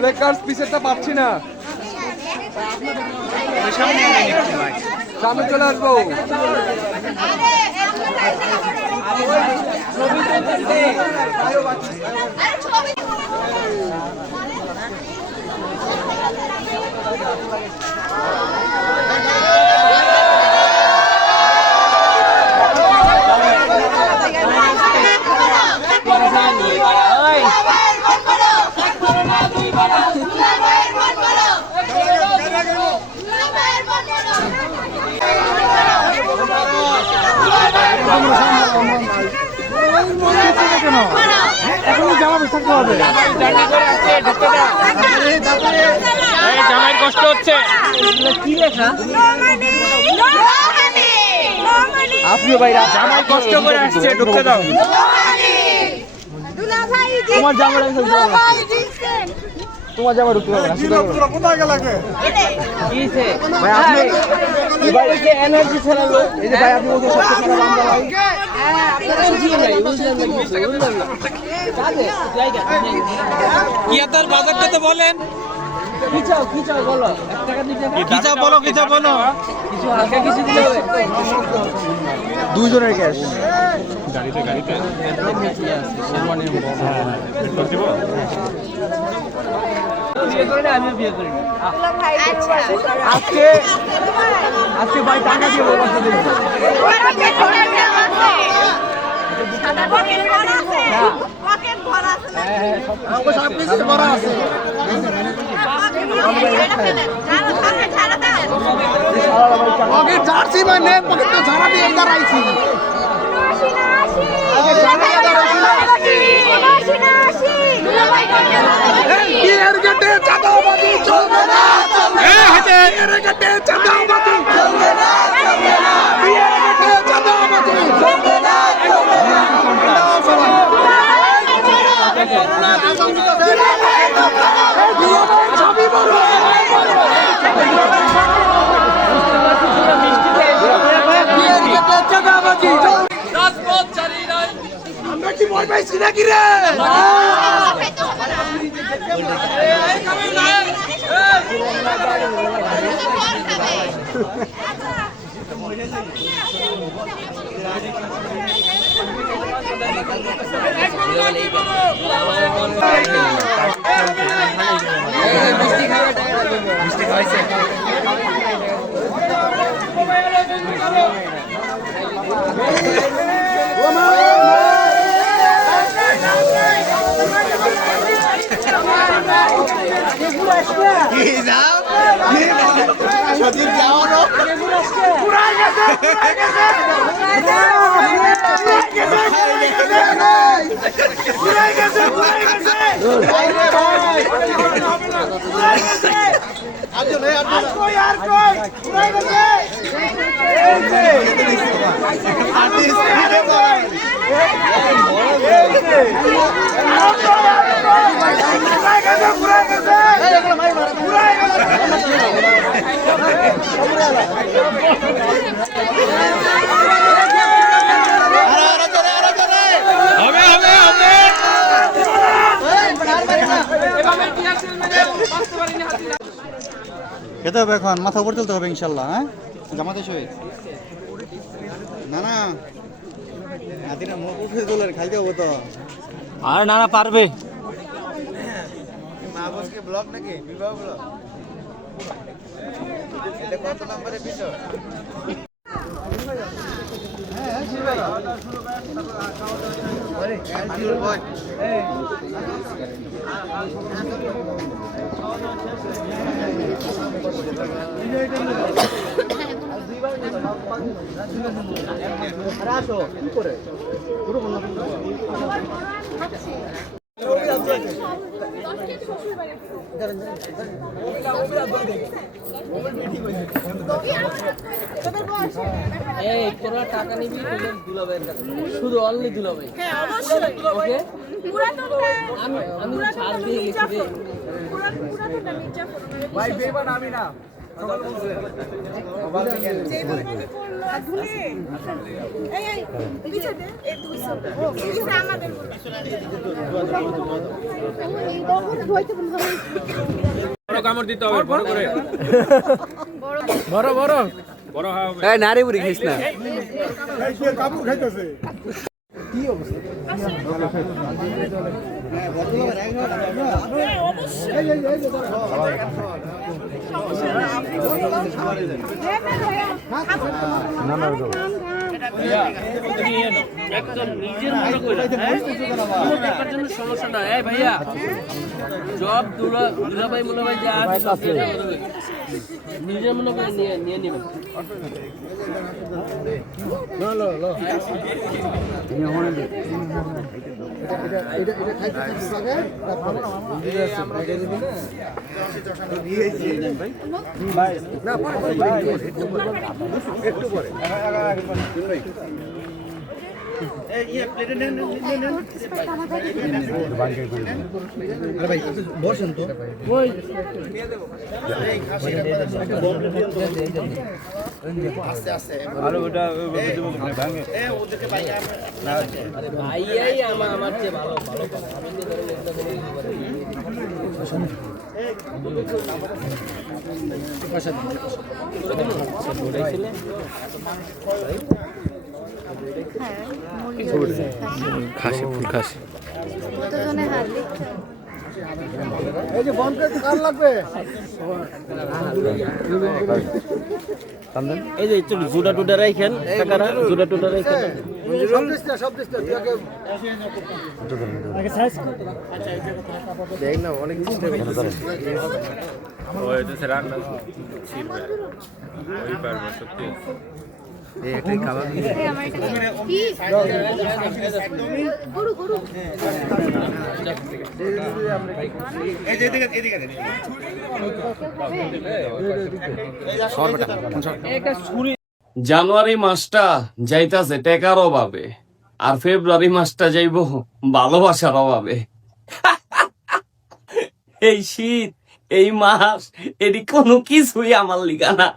প্লেকার্স পিছেরটা পাচ্ছি না, সামনে চলে আসবো। জামাইয়ের কষ্ট হচ্ছে। আপনিও ভাই জামাই কষ্ট করে আসছে, ঢুকতে দাও। তোমার জামা তোমার জামা ঢুকতে পারবে না। কোথায় গেল ভাই? আপনি এনার্জি ছাড়ালো। এই যে ভাই আপনি বলছেন সবচেয়ে খারাপ আমরা ভাই। কি তার বাজার কত বলেন? কি চাও বলো। 1 টাকা দিতে কি চাও বলো, কি চাও বলো। কিছু হালকা কিছু দিলে হবে। দুইজনের ক্যাশ। গাড়িতে বিয়ে করে না, আমিও বিয়ে করি। আজকে ভাই টাকা দিয়ে বলবো আছে। জার্সি মানে পকেট তো ঝাড়া দিয়ে দাঁড়াইছি। বিয়ের গেটে চাঁদাবাজি চলবে না, বিয়ের গেটে চাঁদাবাজি চলবে না, বিয়ের গেটে চাঁদাবাজি চলবে না। ছবি বলো আমরা কি ভয় পাইছি নাকি রে? মিষ্টি খাওয়াইছে। খেতে হবে এখন, মাথা উপর তুলতে হবে ইনশাল্লাহ। হ্যাঁ, জামাতে শহীদ না না নাতিরা মুখ উঠে তোলার খাইতে হবো তো। আর না পারবে। মা বসকে ব্লগ নাকি বিবাহ ব্লগ? এটা কত নম্বরের বিষয়? আসো কি করে পুরো বন্ধ এই তোরা টাকা নিবি দুলাভাইয়ের কাছে, শুধু অনলি দুলাভাই। হ্যাঁ অবশ্যই ওকে পুরাতনটা আমি ছাড় দিয়ে গেছি রে ভাই। বেমান আমি না কামড় দিতে হবে বড় করে বড় বড় বড় হবে। এই নারী বুড়ি খাইস না কাপড় খাইতেছে একদম নিজের মতো করে টাকার জন্য সমস্যা না। এই ভাইয়া জব দুলাভাই মুলাভাই যা আছে নিজের মনে করে নিয়ে নেবেন। ভাইয়াই আমার চেয়ে ভালো ভালো আমি তো ধরেন এগুলো খাসি ফুল খাসি এই যে বন্ধ করতে কার লাগবে এই যে একটু জুডা টুডা রাখেন কাকারা জুডা টুডা রাখেন সব দিস তুই আগে সাইজ দেখ না অনেক চেষ্টা করতেছে ওই তো সে রান্না ছিড়বে ওই পারবে সত্যি এই খাবার জানুয়ারি মাসটা যাইতাছে টেকার অভাবে আর ফেব্রুয়ারি মাসটা যাইব ভালোবাসার অভাবে। এই শীত এই মাস এটি কোনো কিছুই আমার লিগা না।